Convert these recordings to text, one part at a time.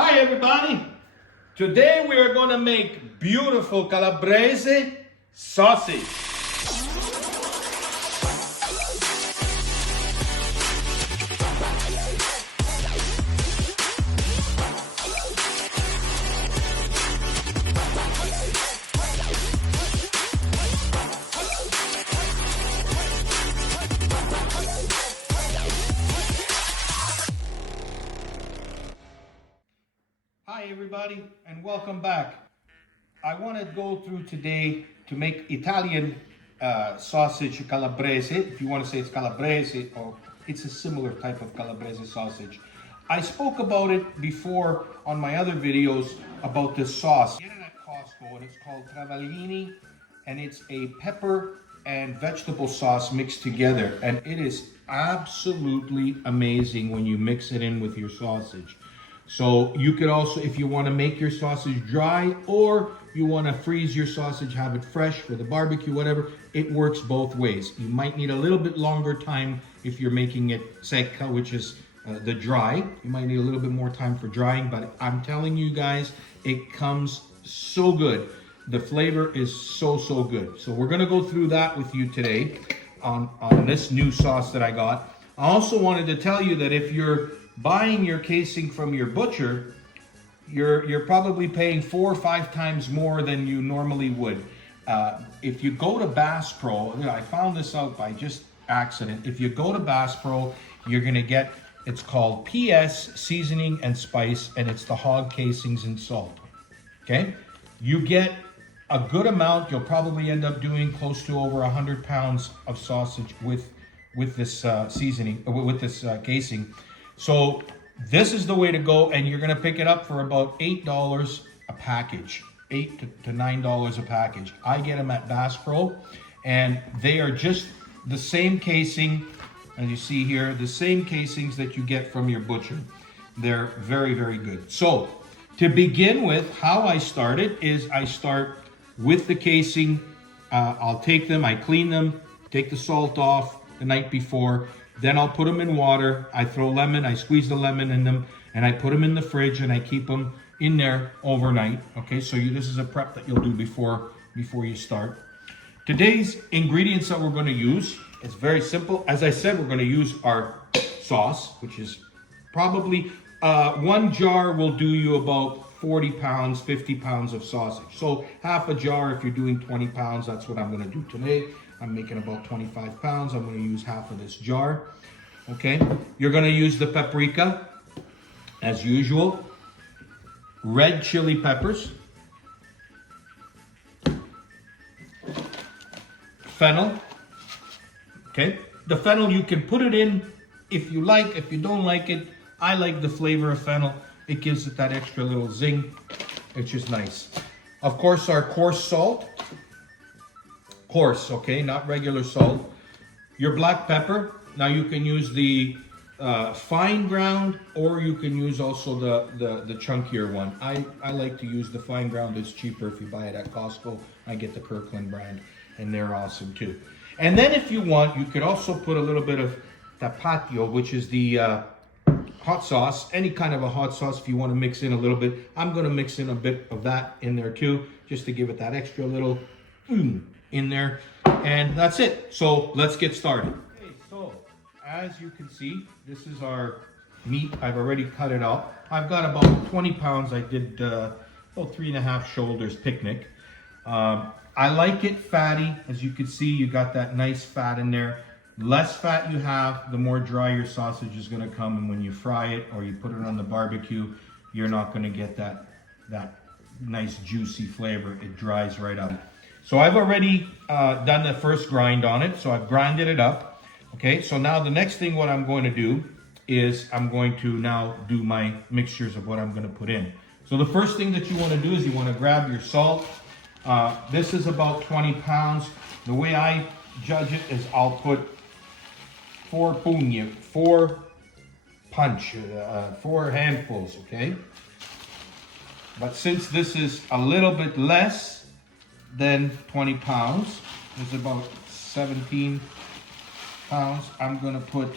Hi everybody! Today we are going to make beautiful Calabrese sausage. Hi everybody and welcome back. I want to go through today to make Italian sausage Calabrese. If you want to say it's Calabrese, or it's a similar type of Calabrese sausage. I spoke about it before on my other videos about this sauce. You get it at Costco and it's called Travaglini, and it's a pepper and vegetable sauce mixed together, and it is absolutely amazing when you mix it in with your sausage. So you could also, if you want to make your sausage dry or you want to freeze your sausage, have it fresh for the barbecue, whatever, it works both ways. You might need a little bit longer time if you're making it secca, which is the dry. You might need a little bit more time for drying, but I'm telling you guys, it comes so good. The flavor is so good. So we're going to go through that with you today on this new sauce that I got. I also wanted to tell you that if you're buying your casing from your butcher, you're probably paying 4 or 5 times more than you normally would. If you go to Bass Pro, I found this out by just accident. If you go to Bass Pro, you're gonna get, it's called PS Seasoning and Spice, and it's the hog casings and salt. Okay, you get a good amount. You'll probably end up doing close to over 100 pounds of sausage with this seasoning, with this casing. So this is the way to go, and you're gonna pick it up for about $8 a package, $8 to $9 a package. I get them at Bass Pro, and they are just the same casing, as you see here, the same casings that you get from your butcher. They're very good. So to begin with, how I start it is I start with the casing. I'll take them, I clean them, take the salt off the night before. Then I'll put them in water. I throw lemon, I squeeze the lemon in them, and I put them in the fridge, and I keep them in there overnight. Okay, so this is a prep that you'll do before you start. Today's ingredients that we're going to use, it's very simple. As I said, we're going to use our sauce, which is probably one jar will do you about 40 pounds, 50 pounds of sausage. So half a jar if you're doing 20 pounds, that's what I'm going to do today. I'm making about 25 pounds. I'm going to use half of this jar. Okay, you're going to use the paprika as usual, red chili peppers, fennel. Okay, the fennel you can put it in if you like. If you don't like it, I like the flavor of fennel. It gives it that extra little zing. It's just nice. Of course, our coarse salt. Coarse, okay, not regular salt. Your black pepper. Now you can use the fine ground, or you can use also the chunkier one. I like to use the fine ground. It's cheaper if you buy it at Costco. I get the Kirkland brand, and they're awesome too. And then if you want, you could also put a little bit of tapatio, which is the hot sauce, any kind of a hot sauce if you want to mix in a little bit. I'm going to mix in a bit of that in there too, just to give it that extra little in there, and that's it. So let's get started. Okay, so as you can see, this is our meat. I've already cut it up. I've got about 20 pounds. I did about 3.5 shoulders picnic. I like it fatty. As you can see, you got that nice fat in there. Less fat you have, the more dry your sausage is going to come, and when you fry it or you put it on the barbecue, you're not going to get that nice juicy flavor. It dries right out. So I've already done the first grind on it, so I've grinded it up. Okay, so now the next thing what I'm going to do is I'm going to now do my mixtures of what I'm going to put in. So the first thing that you want to do is you want to grab your salt. This is about 20 pounds. The way I judge it is I'll put 4 handfuls, okay? But since this is a little bit less than 20 pounds, it's about 17 pounds, I'm gonna put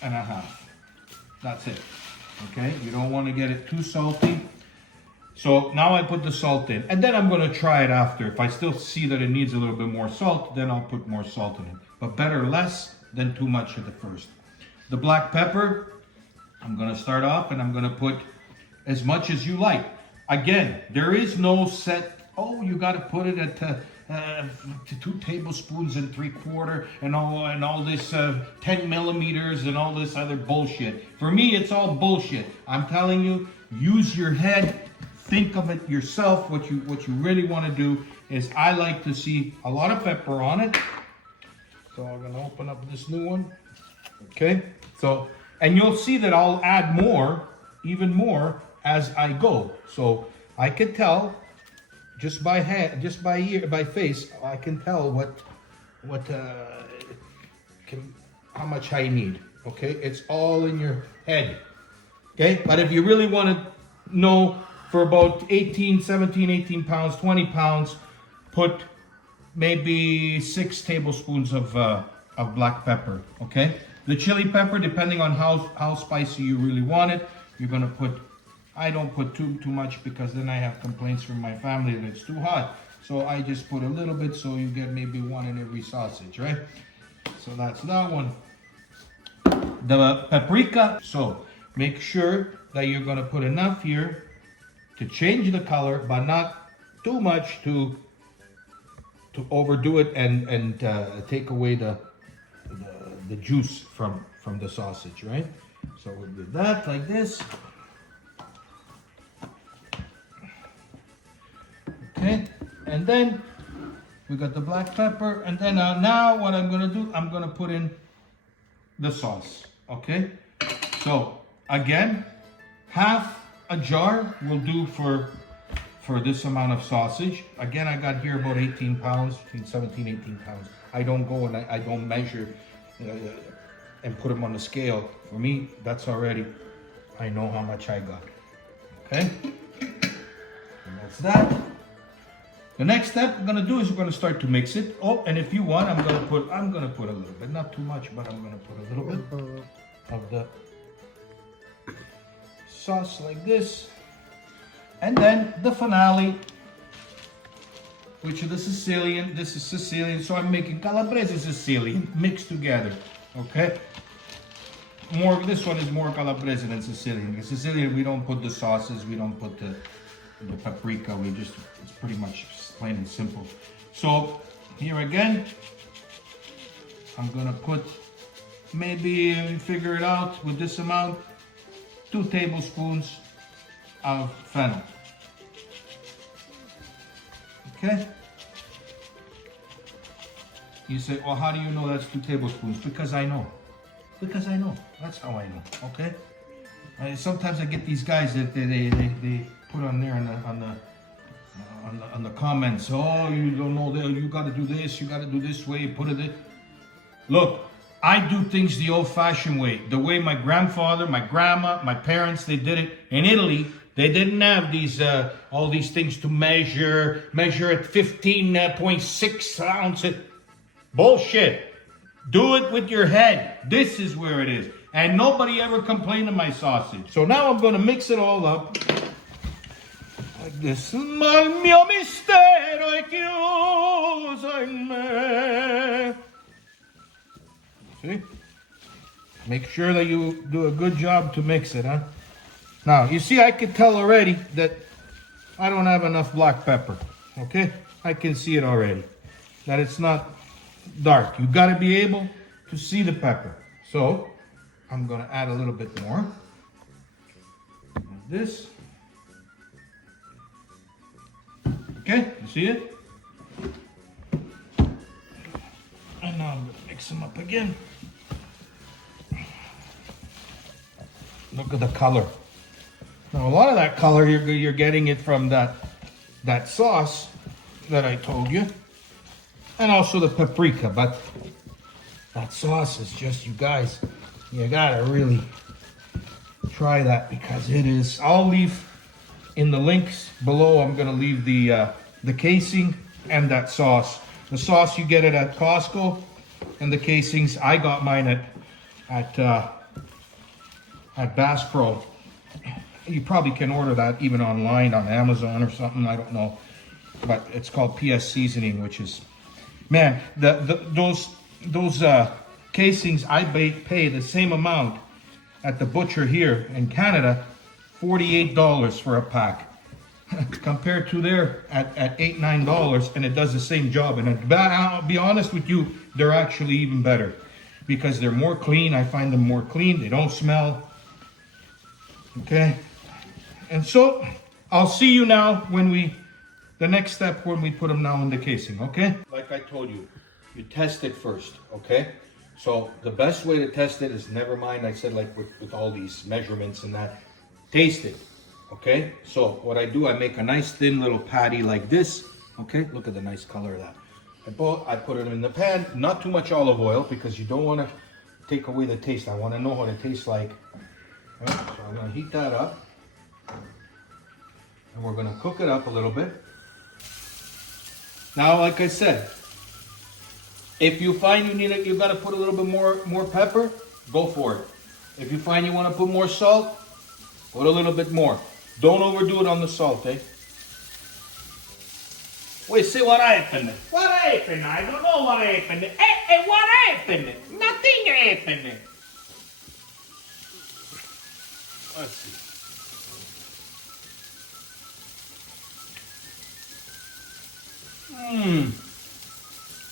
1.5. That's it. Okay, you don't want to get it too salty. So now I put the salt in, and then I'm going to try it after. If I still see that it needs a little bit more salt, then I'll put more salt in it. But better less than too much at the first. The black pepper, I'm going to start off and I'm going to put as much as you like. Again, there is no set, oh, you got to put it at 2 tablespoons and 3/4 and all this 10 millimeters and all this other bullshit. For me, it's all bullshit. I'm telling you, use your head. Think of it yourself. What you really want to do is, I like to see a lot of pepper on it. So I'm gonna open up this new one. Okay. So, and you'll see that I'll add more, even more, as I go. So I can tell just by hand, just by ear, by face, I can tell how much I need. Okay. It's all in your head. Okay. But if you really want to know, for about 18 pounds, 20 pounds, put maybe 6 tablespoons of black pepper, okay? The chili pepper, depending on how spicy you really want it, you're gonna put, I don't put too much, because then I have complaints from my family that it's too hot. So I just put a little bit, so you get maybe 1 in every sausage, right? So that's that one. The paprika, so make sure that you're gonna put enough here to change the color, but not too much to overdo it and take away the juice from the sausage, right? So we'll do that like this. Okay, and then we got the black pepper, and then now what I'm gonna do, I'm gonna put in the sauce. Okay, so again, half a jar will do for this amount of sausage. Again, I got here about 18 pounds, between 17, 18 pounds. I don't go and I don't measure and put them on the scale. For me, that's already, I know how much I got. Okay, and that's that. The next step I'm gonna do is we're gonna start to mix it. Oh, and if you want, I'm gonna put a little bit, not too much, but I'm gonna put a little bit of the sauce like this. And then the finale, which is the Sicilian. This is Sicilian, so I'm making Calabrese Sicilian mixed together. Okay. This one is more Calabrese than Sicilian. In Sicilian, we don't put the sauces, we don't put the paprika. It's pretty much plain and simple. So here again, I'm gonna put, maybe figure it out with this amount, 2 tablespoons of fennel. Okay. You say, well, how do you know that's 2 tablespoons? Because I know. Because I know. That's how I know. Okay. Sometimes I get these guys that they put on there on the comments. Oh, you don't know that. You got to do this. You got to do this way. Put it in. Look, I do things the old-fashioned way. The way my grandfather, my grandma, my parents, they did it in Italy. They didn't have these all these things to measure at 15.6 ounces. Bullshit. Do it with your head. This is where it is. And nobody ever complained of my sausage. So now I'm going to mix it all up. Like this. Ma il mio mistero è chiuso in me. See? Make sure that you do a good job to mix it, huh? Now, you see, I can tell already that I don't have enough black pepper. Okay? I can see it already. That it's not dark. You got to be able to see the pepper. So, I'm going to add a little bit more. Like this. Okay, you see it? And now I'm going to mix them up again. Look at the color. Now, a lot of that color, you're getting it from that sauce that I told you. And also the paprika, but that sauce is just, you guys, you gotta really try that, because it is. I'll leave in the links below, I'm gonna leave the casing and that sauce. The sauce you get it at Costco, and the casings, I got mine at Bass Pro You probably can order that even online on Amazon or something, I don't know. But it's called PS Seasoning, which is, man, those casings, I pay the same amount at the butcher here in Canada, $48 for a pack. Compared to there at $8, $9, and it does the same job. And I'll be honest with you, they're actually even better because they're more clean. I find them more clean. They don't smell. Okay. And so I'll see you now when the next step when we put them now in the casing. Okay. Like I told you, you test it first. Okay. So the best way to test it is, never mind, I said like with all these measurements and that, taste it. Okay, so what I do, I make a nice thin little patty like this. Okay, look at the nice color of that. I put it in the pan, not too much olive oil because you don't want to take away the taste. I want to know what it tastes like. Right, so I'm going to heat that up. And we're going to cook it up a little bit. Now, like I said, if you find you got to put a little bit more pepper, go for it. If you find you want to put more salt, put a little bit more. Don't overdo it on the salt, eh? Wait, say what happened? What happened? I don't know what happened. Hey, what happened? Nothing happened. Let's see.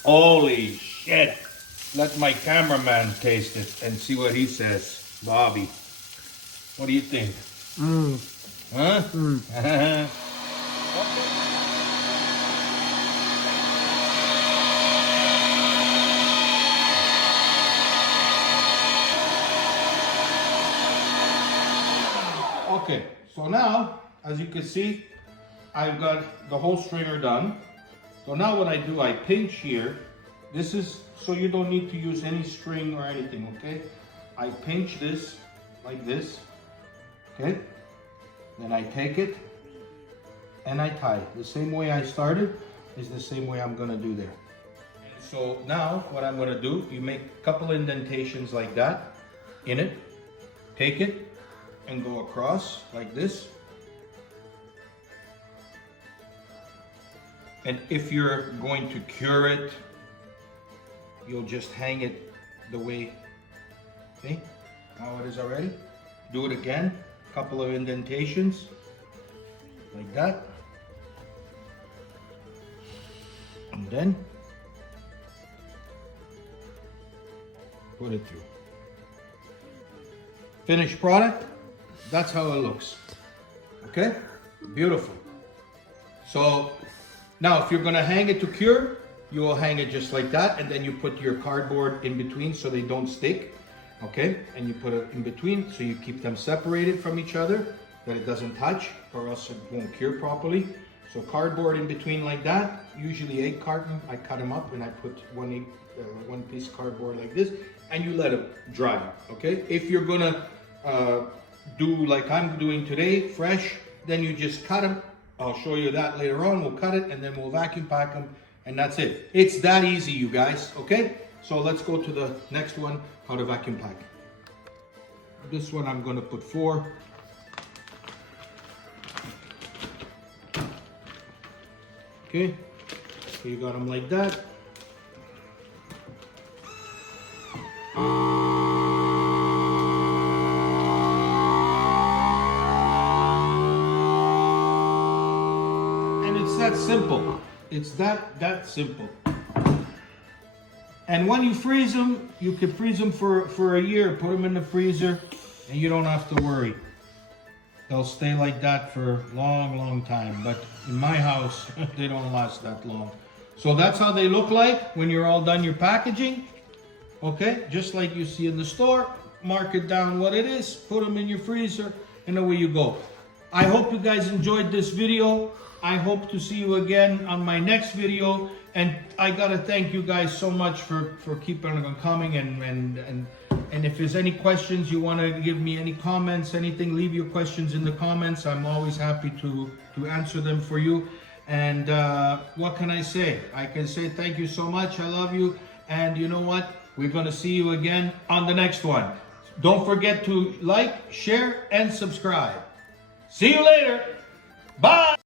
Holy shit. Let my cameraman taste it and see what he says. Bobby, what do you think? Huh? Okay. Okay, so now, as you can see, I've got the whole stringer done. So now what I do, I pinch here. This is so you don't need to use any string or anything, okay? I pinch this like this, okay? Then I take it and I tie. The same way I started is the same way I'm gonna do there. So now what I'm gonna do, you make a couple indentations like that in it, take it and go across like this. And if you're going to cure it, you'll just hang it the way, see how it is already? Do it again, couple of indentations, like that. And then put it through. Finished product, that's how it looks. Okay, beautiful. So now if you're gonna hang it to cure, you will hang it just like that, and then you put your cardboard in between so they don't stick, okay? And you put it in between so you keep them separated from each other, that it doesn't touch, or else it won't cure properly. So cardboard in between like that, usually egg carton, I cut them up and I put one piece of cardboard like this, and you let it dry, okay? If you're gonna do like I'm doing today, fresh, then you just cut them. I'll show you that later on. We'll cut it and then we'll vacuum pack them, and that's it. It's that easy, you guys, okay? So let's go to the next one, how to vacuum pack. This one I'm gonna put 4. Okay, so you got them like that. And it's that simple. It's that simple. And when you freeze them, you can freeze them for a year. Put them in the freezer, and you don't have to worry. They'll stay like that for a long, long time. But in my house, they don't last that long. So that's how they look like when you're all done your packaging. Okay, just like you see in the store. Mark it down what it is, put them in your freezer, and away you go. I hope you guys enjoyed this video. I hope to see you again on my next video. And I gotta thank you guys so much for keeping on coming, and if there's any questions you want to give me, any comments, anything, leave your questions in the comments. I'm always happy to answer them for you. And what can I say? I can say thank you so much. I love you. And you know what? We're going to see you again on the next one. Don't forget to like, share, and subscribe. See you later. Bye.